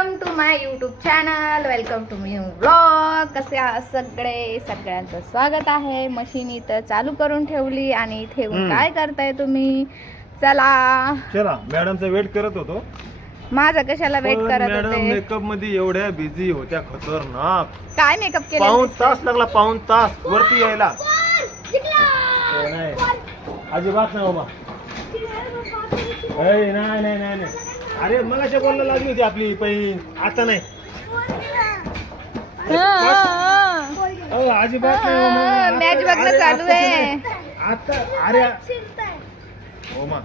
Welcome to my YouTube channel welcome to me blog कसे आहात सगळे? सगळ्यांचं स्वागत आहे. मशीन इथं चालू करून ठेवली आणि ठेवून हम्म. काय करताय तुम्ही? चला. चला मॅडमचा वेट करत होतो. माझं कशाला वेट पण करत मॅडम होते? मेकअपमध्ये एवढ्या बिझी होत्या खतरनाक. काय मेकअप पाऊन केलं तास लागला पाऊन तास वरती यायला. हो, नाही. अजिबात नाही बाबा. नाही नाही नाही. अरे मग अशा बोलला लागली होती आपली पैन आता नाही. अहो, अजिबात नाही हो, मग. मॅच बघणं अरे, चालू आता आहे. नाही. आता अरे हो मा.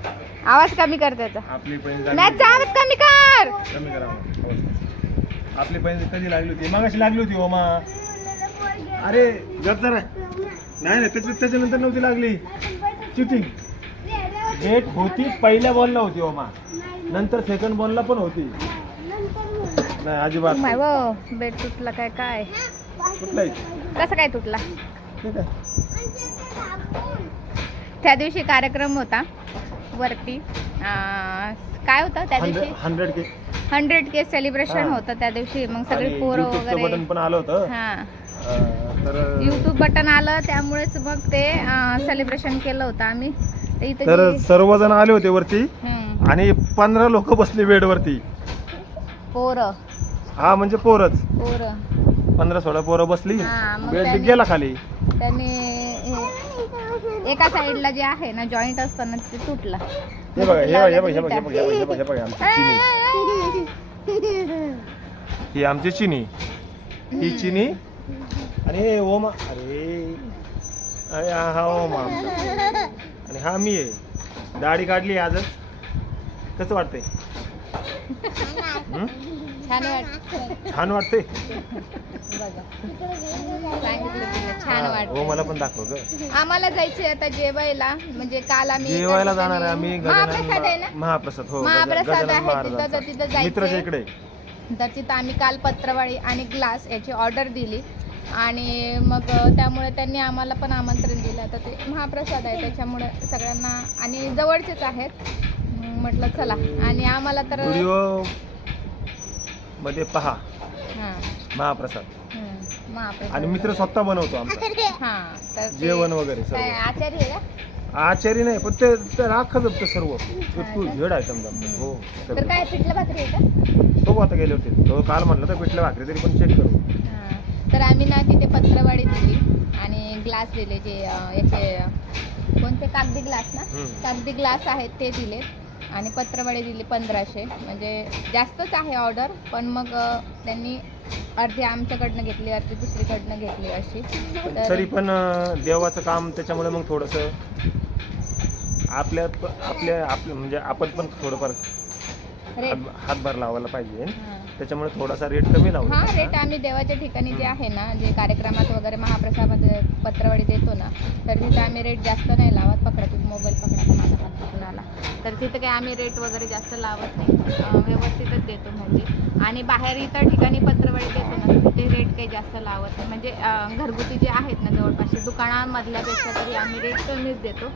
आवाज कमी कर त्याचा. आपली झाली मॅचचा आवाज कमी कर. कमी करा मग. आवाज. आपली पैन कधी लागली होती? मग अशी लागली होती ओमा अरे गप जरा. नाही नाही त्याच्या त्याच्यानंतर नव्हती लागली. चिटिंग डेट होती पहिल्या बॉलला होती ओमा नंतर सेकंड बॉलला पण होती. नाही अजिबात. माय वो बेड तुटला काय काय? कुठलाही कसं काय तुटला? ठीक आहे. त्या दिवशी कार्यक्रम होता वरती. काय होतं त्या दिवशी? Hundred K hundred K celebration हा. होतं त्या दिवशी. मग सगळे पोरं वगैरे बटन पण आलं होतं. हा. अं, तर युट्यूब बटन आलं त्यामुळेच मग ते सेलिब्रेशन केलं होतं आम्ही. तर इथं तर जी- सर्वजण आले होते वरती. हम्म, आणि पंधरा लोक बसले बेड वरती पोरं. हा म्हणजे पोरच. पोरं. पंधरा सोळा पोरं बसली. हा, मग बेड त्यांनी- गेला खाली. त्यांनी हे- एका साईडला जे आहे ना जॉईंट असतं ना ते तुटलं. हे बघा हे बघा हे बघा हे बघा हे बघा हे बघा हे बघा आमची चिनी. ही आमची चिनी. ही चिनी. आणि ओमा अरे. अरे हा हा ओमा आमचा. आणि हा मी आहे. दाढी काढली आजच. कसं वाटतंय? हं? छान वाटत छान वाटतंय? बघा. सांगितलं तिला छान हा, वाटत हो मला पण दाखव ग. आम्हाला जायचंय आता जेवायला म्हणजे काल आम्ही जेवायला जाणार आहे आम्ही महाप्रसाद आहे ना? महाप्रसाद हो महाप्रसाद आहे, महाराजांचा. तिथं- तिथं जायचंय. मित्राच्या इकडे. तर तिथं आम्ही काल पत्रवाळी आणि ग्लास याची ऑर्डर दिली. आणि मग त्यामुळे त्यांनी आम्हाला पण आमंत्रण दिलं. आता ते महाप्रसाद आहे त्याच्यामुळे सगळ्यांना आणि जवळचेच आहेत. म्हटलं चला. आणि आम्हाला तर व्हिडिओमध्ये पहा. हां. महाप्रसाद. हं, महाप्रसाद. आणि मित्र स्वतः बनवतो आमचा. हां तर ते- जेवण वगैरे काय सर्व. आचारी आहे का? आचारी नाही पण ते ते राखच जपतं सर्व. ते झेड आयटम हो तर सर्व. काय पिठलं भाकरी आहे का? तो आता गेले होते. तो काल म्हणलं तर पिठल्या भाकरी तरी पण चेक करू. हां. तर आम्ही ना तिथे पत्रवाडी दिली आणि ग्लास दिले जे अं, याचे कोणते? कागदी ग्लास ना? हम्म. कागदी ग्लास आहेत ते दिले आणि पत्रवाडी दिली पंधराशे. म्हणजे जास्तच आहे ऑर्डर पण मग त्यांनी अर्धी आमच्याकडनं घेतली अर्धी दुसरीकडनं घेतली अशी. तर- तरी पण अं, देवाचं काम त्याच्यामुळे मग थोडस आपल्या आपल्या आपलं म्हणजे आपण पण थोडंफार हातभार लावायला पाहिजे. हां. त्याच्यामुळे थोडासा रेट कमी हा लावला रेट आम्ही देवाच्या ठिकाणी जे आहे ना जे कार्यक्रमात वगैरे महाप्रसादात पत्रवाडी देतो ना तर तिथे आम्ही रेट जास्त नाही लावत पकडा तुम्ही मोबाईल पकडा माझा आला तर तिथे काही आम्ही रेट वगैरे जास्त लावत नाही. व्यवस्थितच देतो मोठी आणि बाहेर इतर ठिकाणी पत्रवाडी देतो ना तर तिथे रेट काही जास्त लावत नाही. म्हणजे घरगुती जे आहेत ना जवळपासचे दुकानामधल्यापेक्षा तरी आम्ही रेट कमीच देतो.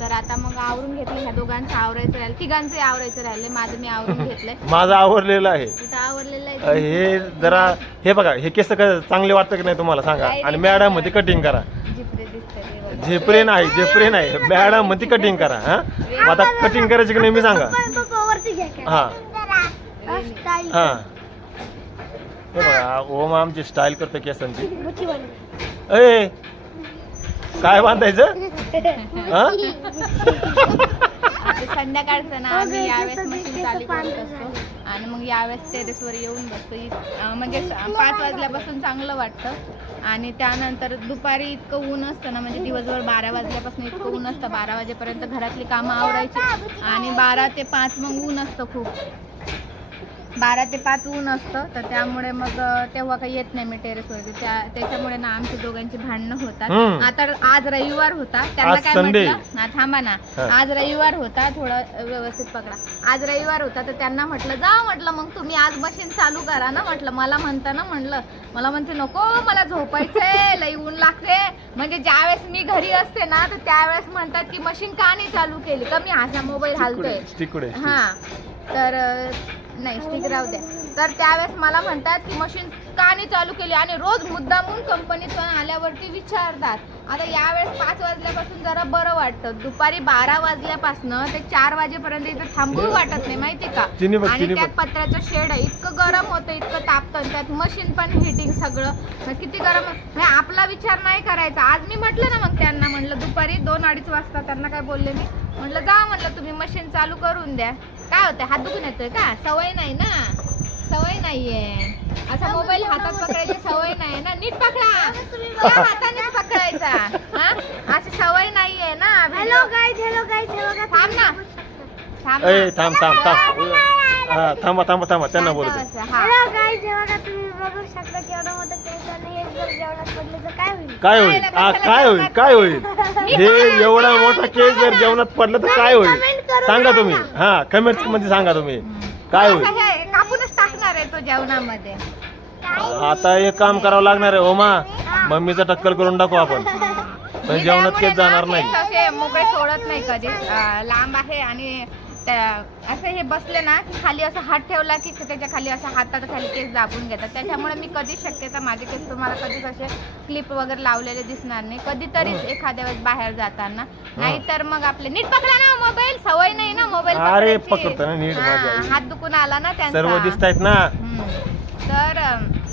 तर आता मग आवरून घेतलं ह्या दोघांचं आवरायचं राहिलं. तिघांचंही आवरायचं राहिलं माझं मी आवरून घेतलंय. माझं आवरलेलं आहे. तिथं आवरलेलं अ, आहे. हे जरा हे बघा हे केस क- चांगले वाटतं की नाही तुम्हाला? सांगा. आणि. मॅडममध्ये कटिंग करा. जिपरे दिसतंय हे बघा. झेपरे नाही झेपरे नाही. मॅडममध्ये कटिंग करा हा? मग आता कटिंग करायची की नाही मी सांगा. हा. हा. हे बघा ओम आमची स्टाईल करतो केसांची. ए काय बांधायचं? हा? संध्याकाळचं ना आम्ही यावेळेस मशीन चालू करत असतो. आणि मग यावेळेस टेरेसवर येऊन बसतो. अं, म्हणजे स- पाच वाजल्यापासून चांगलं वाटतं. आणि त्यानंतर दुपारी इतकं ऊन असतं ना म्हणजे दिवसभर बारा वाजल्यापासून इतकं ऊन असतं. बारा वाजेपर्यंत घरातली कामं आवरायची. आणि बारा ते पाच मग ऊन असतं खूप. बारा ते पाच ऊन असतं तर त्यामुळे मग तेव्हा काही येत नाही मी टेरेसवरती त्या त्याच्यामुळे ना आमची दोघांची भांडणं होतात. आता आज रविवार होता त्यांना काय. म्हटलं? थांबा ना. आज रविवार होता थोडं व्यवस्थित पकडा. आज रविवार होता तर त्यांना म्हटलं जा म्हटलं मग तुम्ही आज मशीन चालू करा ना म्हटलं. मला म्हणता ना म्हणलं मला म्हणते नको मला झोपायचंय लई ऊन लागते. म्हणजे ज्यावेळेस मी घरी असते ना तर त्यावेळेस म्हणतात की मशीन का नाही चालू केली? का मी असा मोबाईल हालतोय. हा. तर नाही स्टिक राहू द्या. तर त्यावेळेस मला म्हणतात की मशीन का नाही चालू केली आणि रोज मुद्दामून कंपनीतून आल्यावरती विचारतात. आता यावेळेस पाच वाजल्यापासून जरा बरं वाटतं. दुपारी बारा वाजल्यापासनं ते चार वाजेपर्यंत इथं थांबू वाटत नाही माहिती का? आणि त्यात. पत्र्याचं शेड आहे इतकं गरम होतं इतकं तापतं त्यात मशीन पण हिटिंग सगळं. किती गरम म्हणजे आपला विचार नाही करायचा. आज मी म्हटलं ना मग त्यांना म्हणलं दुपारी दोन अडीच वाजता त्यांना काय बोलले मी? म्हटलं जा म्हटलं तुम्ही मशीन चालू करून द्या. काय होतंय? हात दुखून येतोय का? सवय नाही ना? सवय नाहीये. असा मोबाईल हातात पकडायची सवय नाही ना? नीट पकडा. त्या हाताने पकडायचा. हा? अशी सवय नाहीये ना? हॅलो गाईज हॅलो गाईज हे बघा थांब ना. थांब ए. थांब थांब थांब. हा थांबा थांबा थांबा. त्यांना बोलू दे. शांत बसा, हा. हॅलो गाईज हे बघा तुम्ही बघू शकता की एवढं मोठं केस आणि हे जर जेवणात पडलं तर काय होईल? काय होईल? आ, काय होईल? काय होईल? हे एवढा मोठा केस जर जेवणात पडलं तर काय होईल? सांगा तुम्ही. हा कमेंटमध्ये सांगा तुम्ही. काय होईल? असं हे कापूनच टाकणार आहे तो जेवणामध्ये. आता एक काम करावं लागणार आहे ओमा. मम्मीचा टक्कल करून टाकू आपण. पण जेवणात केस जाणार नाही. केस असे मोकळे सोडत नाही कधीच. अं, लांब आहे आणि त्या- असं हे बसले ना की खाली असं हात ठेवला की त्याच्याखाली असं हातात खाली केस दाबून घेतात. त्याच्यामुळे मी कधी शक्यता माझे केस तुम्हाला कधीच असे क्लिप वगैरे लावलेले दिसणार नाही. कधीतरीच एखाद्या वेळेस बाहेर जाताना. नाहीतर मग आपले नीट पकडा ना मोबाईल सवय नाही ना मोबाईल अरे. पकडतो ना नीट हा. हात दुखून आला ना त्यांचा. सर्व दिसत आहेत ना. हम्म. तर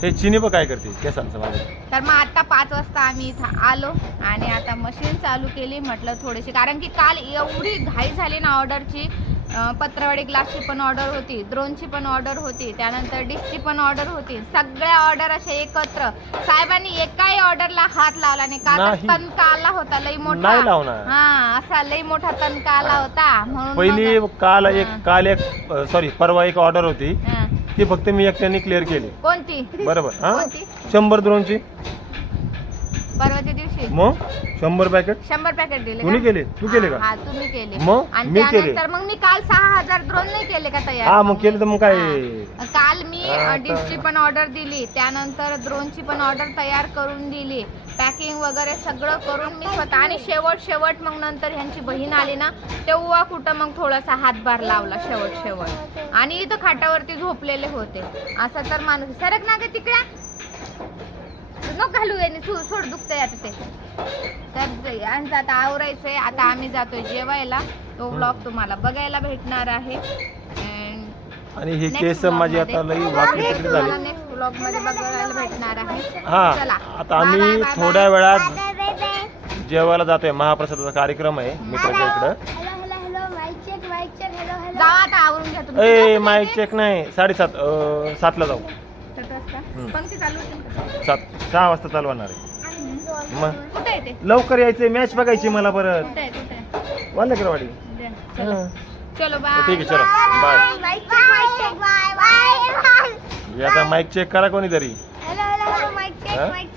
हे चिनी पण काय करते केसांचं माझं? तर मग आता पाच वाजता आम्ही इथं आलो आणि आता मशीन चालू केली म्हटलं थोडीशी. कारण की काल एवढी घाई झाली ना ऑर्डरची अं, पत्रवाडी ग्लासची पण ऑर्डर होती द्रोनची पण ऑर्डर होती त्यानंतर डिशची पण ऑर्डर होती. सगळ्या ऑर्डर अशा एकत्र. साहेबांनी एकाही ऑर्डरला हात लावला नाही. का नाही. तणका आला होता लई मोठा. नाही लावणार. हा असा लई मोठा तणका आला होता. म्हणून पहिली मग- काल एक. काल एक सॉरी परवा एक ऑर्डर होती. हा. ती फक्त मी एकट्याने क्लिअर केली. कोणती? बरोबर हा? कोणती? शंभर द्रोणची परवाच्या मग? शंभर पॅकेट शंभर पॅकेट दिले तुम्ही का? केले? तू केले का? हा, तुम्ही केले. मग? आणि मी केले. त्यानंतर मग मी काल सहा हजार द्रोण नाही केले का तयार? हा मग केलं तर मग काय? हा. काल मी आता- डिशची पण ऑर्डर दिली. त्यानंतर द्रोणची पण ऑर्डर तयार करून दिली. पॅकिंग वगैरे सगळं करून मी स्वतः आणि शेवट शेवट मग नंतर ह्यांची बहीण आली ना तेव्हा कुठं मग थोडासा हातभार लावला शेवट शेवट. आणि इथं खाटावरती झोपलेले होते. असं तर माणूस सरक ना ग तिकडे. नको घालू यांनी सो- सोड दुखतंय आता ते. तर जे- यांचं आता आवरायचंय आता आम्ही जातोय जेवायला. तो ब्लॉग तुम्हाला बघायला भेटणार आहे. आणि हे केस माझी आता लई वाकडी तिकडे झाली. नेक्स्ट ब्लॉगमध्ये बघायला भेटणार आहे. हा चला. आता आम्ही थोड्या. वेळात जेवायला जातोय. महाप्रसादाचा कार्यक्रम आहे मित्राच्या इकडं. Hello hello hello mic check mic check hello hello जावा आता आवरून घ्या तुम्ही. ए माईक चेक नाही. साडेसात अं, सातला जाऊ? सात वाजता? हम्म. पंक्ती चालू होती का? सात. सहा वाजता चालवणार आहे. मग? कुठे आहे ते? लवकर यायचंय मॅच बघायची मला परत. कुठे आहे कुठे आहे? वालेकरवाडी द्या. चलो. चलो बाय ठीक आहे चलो. Bye check mic check bye bye याचा माईक चेक करा कोणीतरी. Hello hello hello mic check हा? माईक